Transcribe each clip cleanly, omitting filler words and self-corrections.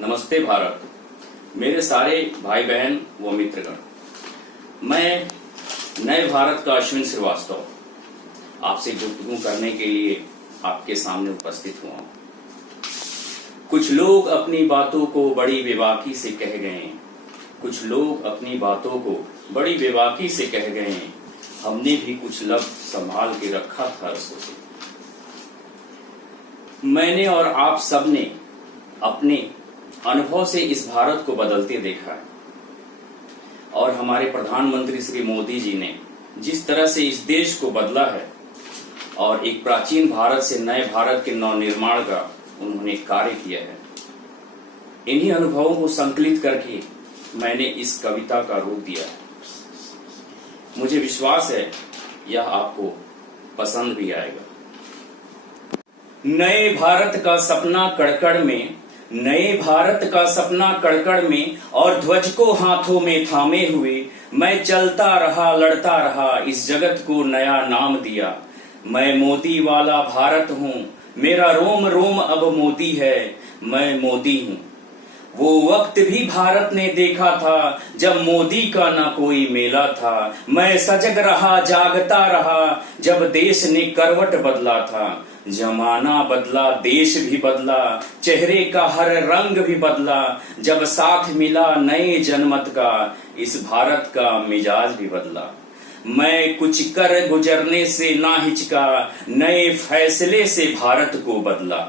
नमस्ते भारत, मेरे सारे भाई बहन व मित्रगण। मैं नए भारत का अश्विन श्रीवास्तव आपसे गुफ्तगू करने के लिए आपके सामने उपस्थित हुआ हूं। कुछ लोग अपनी बातों को बड़ी बेबाकी से कह गए हैं, कुछ लोग अपनी बातों को बड़ी बेबाकी से कह गए हैं। हमने भी कुछ लफ्ज संभाल के रखा था रसों से। मैंने और आप सबने अपने अनुभव से इस भारत को बदलते देखा है और हमारे प्रधानमंत्री श्री मोदी जी ने जिस तरह से इस देश को बदला है और एक प्राचीन भारत से नए भारत के नवनिर्माण का उन्होंने कार्य किया है, इन्हीं अनुभवों को संकलित करके मैंने इस कविता का रूप दिया है। मुझे विश्वास है यह आपको पसंद भी आएगा। नए भारत का सपना कड़कड़ में, नए भारत का सपना कड़कड़ में और ध्वज को हाथों में थामे हुए मैं चलता रहा, लड़ता रहा, इस जगत को नया नाम दिया। मैं मोदी वाला भारत हूँ, मेरा रोम रोम अब मोदी है, मैं मोदी हूँ। वो वक्त भी भारत ने देखा था जब मोदी का ना कोई मेला था। मैं सजग रहा, जागता रहा, जब देश ने करवट बदला था। जमाना बदला, देश भी बदला, चेहरे का हर रंग भी बदला। जब साथ मिला नए जनमत का, इस भारत का मिजाज भी बदला। मैं कुछ कर गुजरने से ना हिचका, नए फैसले से भारत को बदला।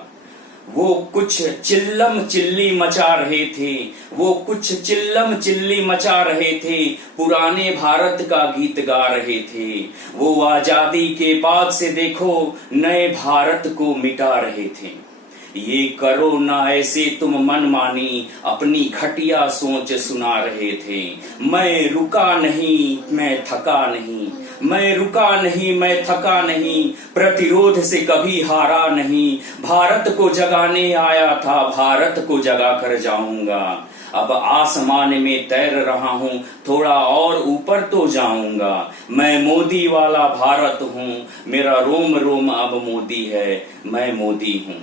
वो कुछ चिल्लम चिल्ली मचा रहे थे, वो कुछ चिल्लम चिल्ली मचा रहे थे, पुराने भारत का गीत गा रहे थे। वो आजादी के बाद से देखो नए भारत को मिटा रहे थे। ये करो ना ऐसे तुम मनमानी, अपनी घटिया सोच सुना रहे थे। मैं रुका नहीं, मैं थका नहीं, मैं रुका नहीं, मैं थका नहीं, प्रतिरोध से कभी हारा नहीं। भारत को जगाने आया था, भारत को जगा कर जाऊंगा। अब आसमान में तैर रहा हूँ, थोड़ा और ऊपर तो जाऊंगा। मैं मोदी वाला भारत हूँ, मेरा रोम रोम अब मोदी है, मैं मोदी हूँ।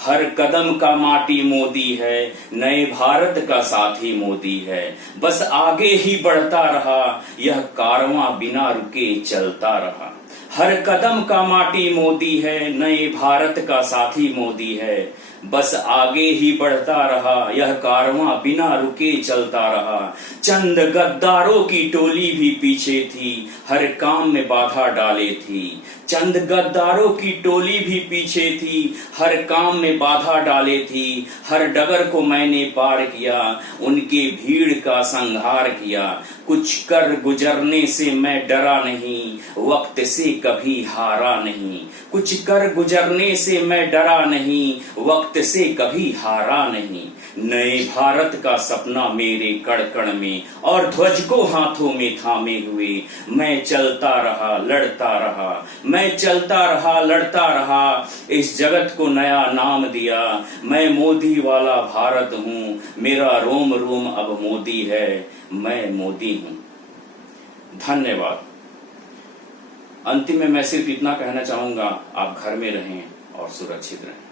हर कदम का माटी मोदी है, नए भारत का साथी मोदी है। बस आगे ही बढ़ता रहा, यह कारवां बिना रुके चलता रहा। हर कदम का माटी मोदी है, नए भारत का साथी मोदी है। बस आगे ही बढ़ता रहा, यह कारवां बिना रुके चलता रहा। चंद गद्दारों की टोली भी पीछे थी, हर काम में बाधा डाले थी। चंद गद्दारों की टोली भी पीछे थी, हर काम में बाधा डाले थी। हर डगर को मैंने पार किया, उनके भीड़ का संहार किया। कुछ कर गुजरने से मैं डरा नहीं, वक्त से कभी हारा नहीं। कुछ कर गुजरने से मैं डरा नहीं, वक्त से कभी हारा नहीं। नए भारत का सपना मेरे कड़कड़ में और ध्वज को हाथों में थामे हुए मैं चलता रहा, लड़ता रहा। मैं चलता रहा, लड़ता रहा, इस जगत को नया नाम दिया। मैं मोदी वाला भारत हूँ, मेरा रोम रोम अब मोदी है, मैं मोदी हूँ। धन्यवाद। अंतिम में मैं सिर्फ इतना कहना चाहूंगा, आप घर में रहें और सुरक्षित रहें।